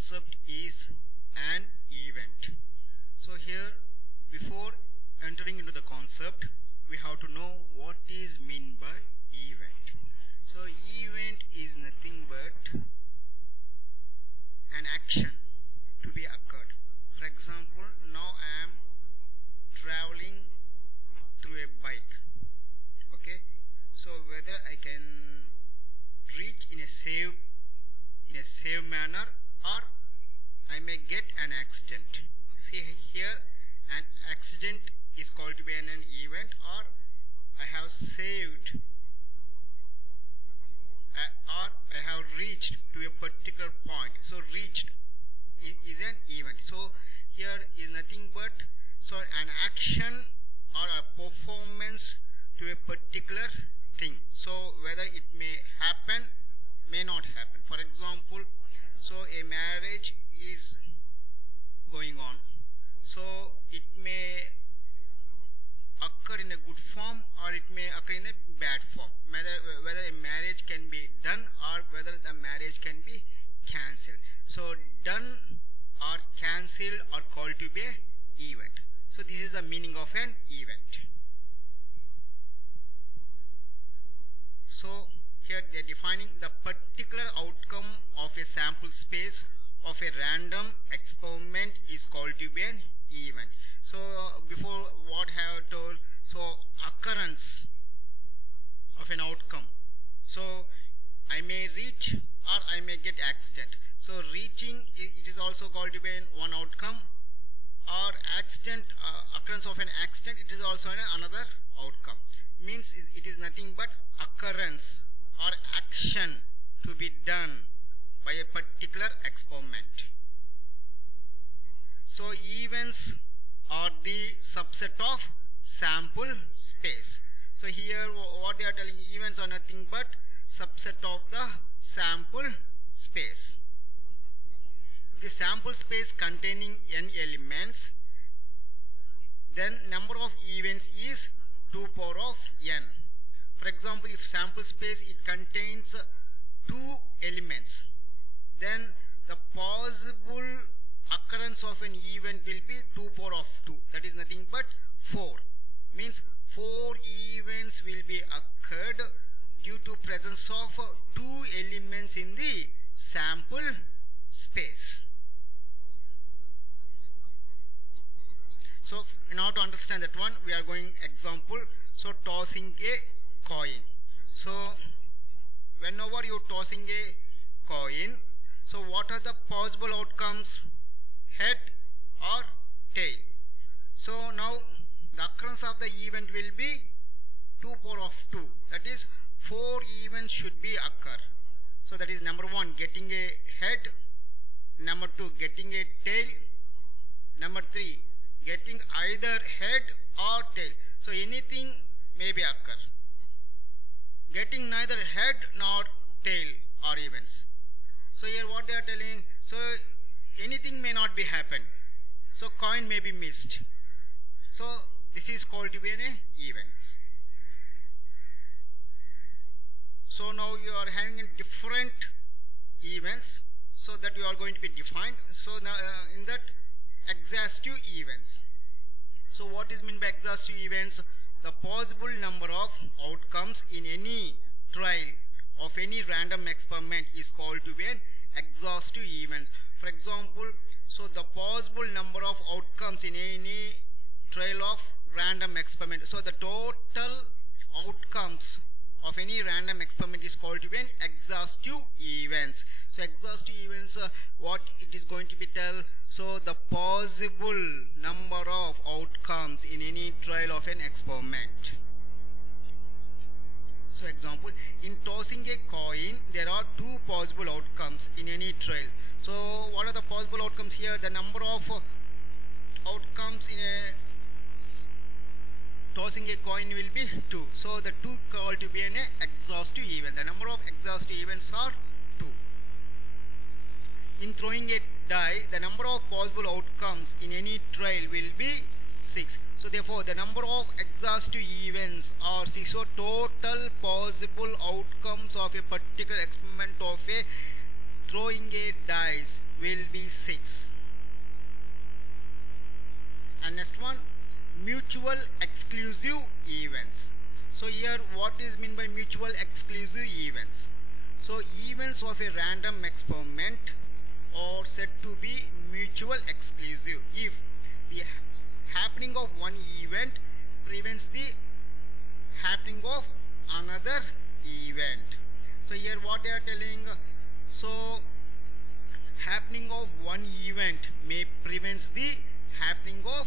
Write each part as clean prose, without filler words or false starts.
concept is an event. So here, before entering into the concept, we have to know what is meant by event. So event is nothing but an action to be occurred. For example, now I am traveling through a bike. Okay, so whether I can reach in a safe manner, or I may get an accident. See here, an accident is called to be an event, or I have saved, or I have reached to a particular point. So reached is an event. So here is nothing but an action or a performance to a particular thing. So whether it may happen, may not happen. For example, so a marriage is going on. So it may occur in a good form or it may occur in a bad form. Whether a marriage can be done or whether the marriage can be cancelled. So done or cancelled are called to be an event. So this is the meaning of an event. So here they are defining the particular outcome of a sample space of a random experiment is called to be an event. So before what I have told, so occurrence of an outcome. So I may reach or I may get accident. So reaching, it is also called to be one outcome, or accident, occurrence of an accident, it is also another outcome. Means it is nothing but occurrence or action to be done by a particular experiment. So events are the subset of sample space. So here what they are telling, events are nothing but subset of the sample space. The sample space containing n elements, then number of events is 2 power of n. For example, if sample space it contains 2 elements, then the possible occurrence of an event will be 2 power of 2. That is nothing but 4. Means 4 events will be occurred due to presence of 2 elements in the sample space. So in order to understand that one, we are going example. So tossing a coin. So whenever you tossing a coin, so what are the possible outcomes? Head or tail. So now the occurrence of the event will be 2 power of 2. That is 4 events should be occur. So that is number 1, getting a head. Number 2, getting a tail. Number 3, getting either head or tail. So anything may be occur. Getting neither head nor tail are events. So here what they are telling, so anything may not be happen. So coin may be missed. So this is called to be an events. So now you are having different events, so that you are going to be defined. So now in that, exhaustive events. So what is meant by exhaustive events? The possible number of outcomes in any trial of any random experiment is called to be an exhaustive event. For example, so the possible number of outcomes in any trial of random experiment. So the total outcomes of any random experiment is called to be an exhaustive events. So exhaustive events, what it is going to be tell, so the possible number of outcomes in any trial of an experiment. So example, in tossing a coin, there are 2 possible outcomes in any trial. So what are the possible outcomes here? The number of outcomes in a tossing a coin will be 2. So the 2 called to be an exhaustive event. The number of exhaustive events are 2. In throwing a die, the number of possible outcomes in any trial will be 6. So therefore the number of exhaustive events are 6. So total possible outcomes of a particular experiment of a throwing a dice will be 6. And next one, mutual exclusive events. So here what is meant by mutual exclusive events? So events of a random experiment are said to be mutual exclusive if the happening of one event prevents the happening of another event. So here what they are telling, so happening of one event may prevent the happening of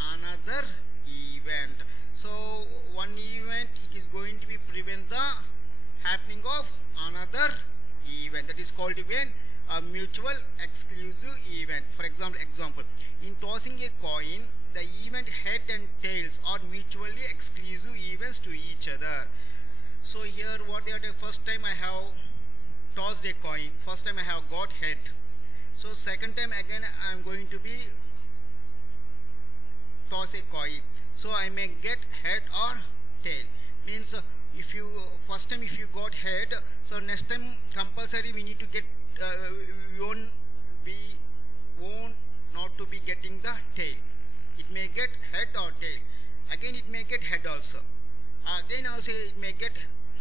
another event. So one event, it is going to be prevent the happening of another event. That is called even a mutual exclusive event. For example, in tossing a coin, the event head and tails are mutually exclusive events to each other. So here what they are doing, first time I have tossed a coin, first time I have got head. So second time again I am going to be toss a coin. So I may get head or tail. Means if you first time if you got head, so next time compulsory we need to get we won't not to be getting the tail. It may get head or tail. Again it may get head also. Again also it may get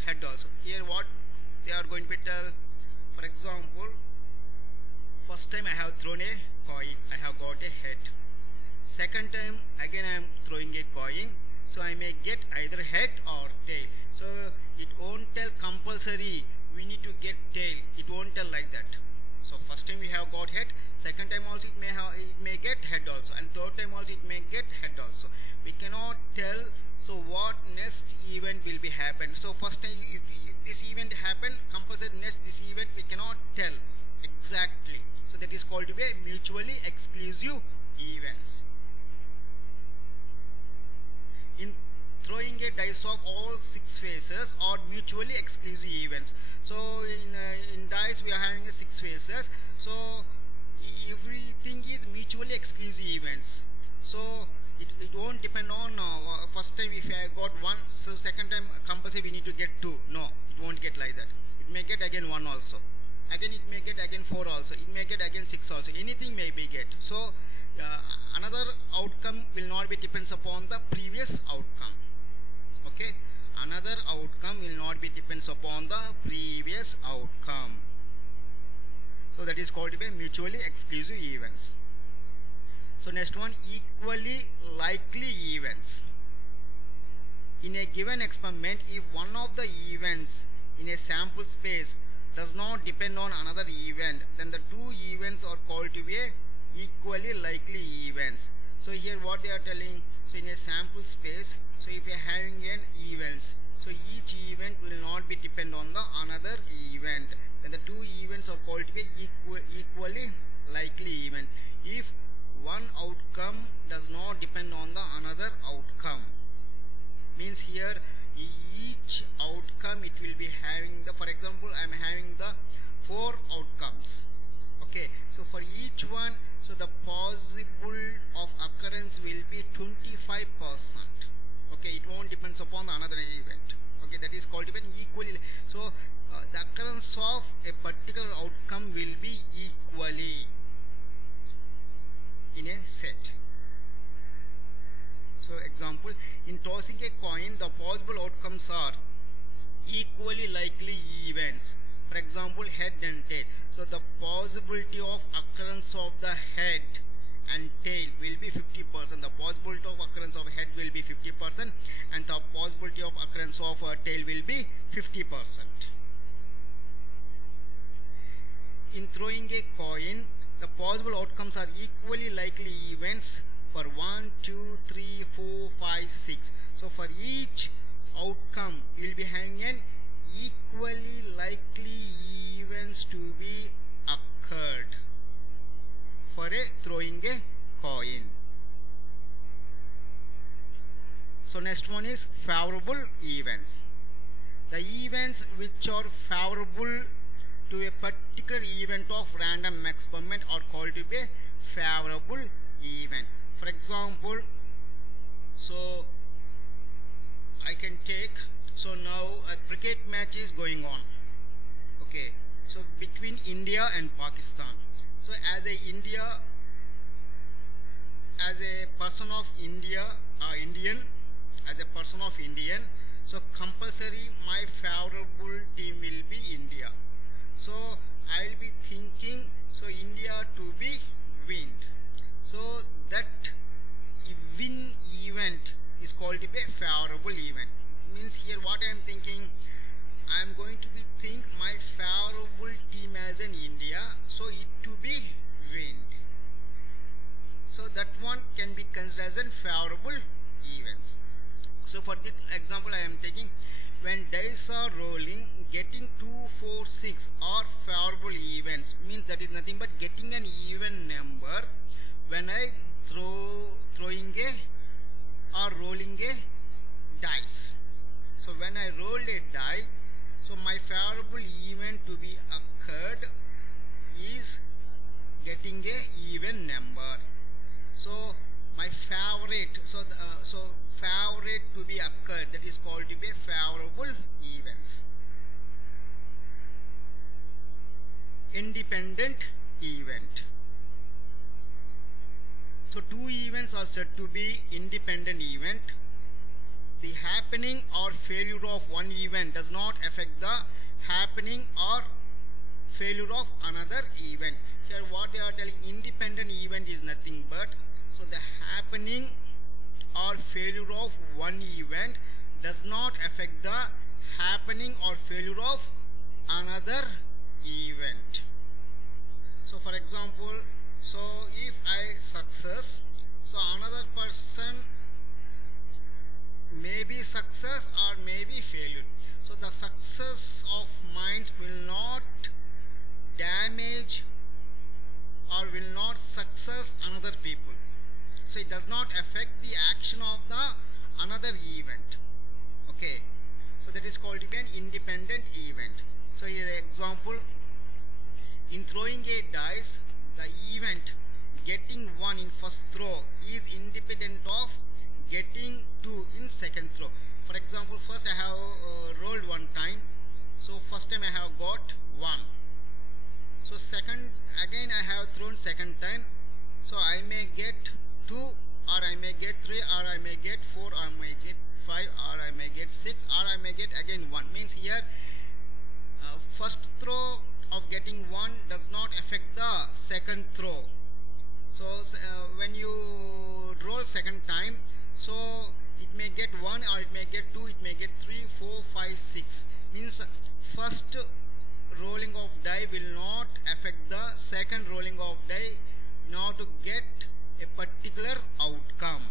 head also. Here what they are going to tell, for example, first time I have thrown a coin, I have got a head. Second time again I am throwing a coin, so I may get either head or tail. So it won't tell compulsory we need to get tail. It won't tell like that. So first time we have got head, second time also it may get head also, and third time also it may get head also. We cannot tell. So what next event will be happen? So first time if this event happen, compulsory next this event we cannot tell exactly. So that is called to be a mutually exclusive events. In throwing a dice of all 6 faces are mutually exclusive events. So in dice we are having 6 faces. So everything is mutually exclusive events. So it won't depend on first time if I got 1, so second time compulsory we need to get 2. No, it won't get like that. It may get again 1 also. Again it may get again 4 also. It may get again 6 also. Anything may be get. So another outcome will not be depends upon the previous outcome. Okay, another outcome will not be depends upon the previous outcome. So that is called to be mutually exclusive events. So next one, equally likely events. In a given experiment, if one of the events in a sample space does not depend on another event, then the 2 events are called to be equally likely events. So here what they are telling, so in a sample space, so if you are having an events, so each event will not be depend on the another event, then the 2 events are called to be equally likely event. If one outcome does not depend on the another outcome, means here each outcome it will be having the, for example I am having the 4 outcomes. Okay, so for each one, so the possible of occurrence will be 25%. Okay, it won't depends upon the another event. Okay, that is called even equally. So the occurrence of a particular outcome will be equally in a set. So example, in tossing a coin, the possible outcomes are equally likely events. For example, head and tail. So the possibility of occurrence of the head and tail will be 50%. The possibility of occurrence of head will be 50%, and the possibility of occurrence of tail will be 50%. In throwing a coin, the possible outcomes are equally likely events for 1, 2, 3, 4, 5, 6. So for each outcome, we will be having an equally likely events to be occurred for a throwing a coin. So next one is favorable events. The events which are favorable to a particular event of random experiment are called to be a favorable event. For example, so I can take, so now a cricket match is going on. Okay, so between India and Pakistan. So India, as a person of India, Indian, as a person of Indian, so compulsory my favorable team will be India. So I will be thinking, so India to be win. So that win event is called a favorable event. Means here what I am thinking, I am going to be think my favorable team as an India, so it to be win. So that one can be considered as a favorable events. So for this example I am taking, when dice are rolling, getting 2, 4, 6 are favorable events. Means that is nothing but getting an even number when I throwing a or rolling a dice. So when I roll a die, so my favorable event to be occurred is getting a even number. So my favorite, so favorite to be occurred, that is called to be favorable events. Independent event. So two events are said to be independent event. The happening or failure of one event does not affect the happening or failure of another event. Here what they are telling, independent event is nothing but, so the happening or failure of one event does not affect the happening or failure of another event. So for example, so if I success, so another person may be success or may be failure. So the success of mine will not damage or will not success another people. So it does not affect the action of the another event. Okay, so that is called an independent event. So here example, in throwing a dice, the event getting 1 in first throw is independent of getting 2 in second throw. For example, first I have rolled one time, so first time I have got 1. So second, again I have thrown second time, so I may get 2, or I may get 3, or I may get 4, or I may get 5, or I may get 6, or I may get again 1. Means here first throw of getting 1 does not affect the second throw. So when you roll second time, so it may get 1, or it may get 2, it may get 3, 4, 5, 6. Means first rolling of die will not affect the second rolling of die in order to get a particular outcome.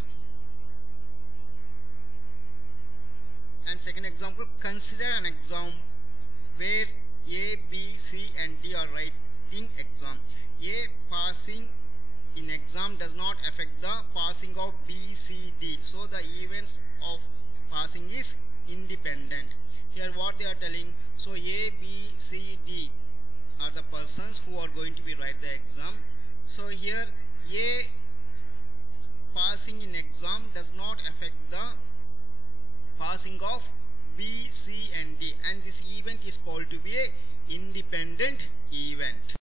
And second example, consider an exam where A, B, C and D are writing exam. A passing in exam does not affect the passing of B, C, D. So the events of passing is independent. Here what they are telling, so A, B, C, D are the persons who are going to be write the exam. So here A passing in exam does not affect the passing of B, C and D, and this event is called to be a independent event.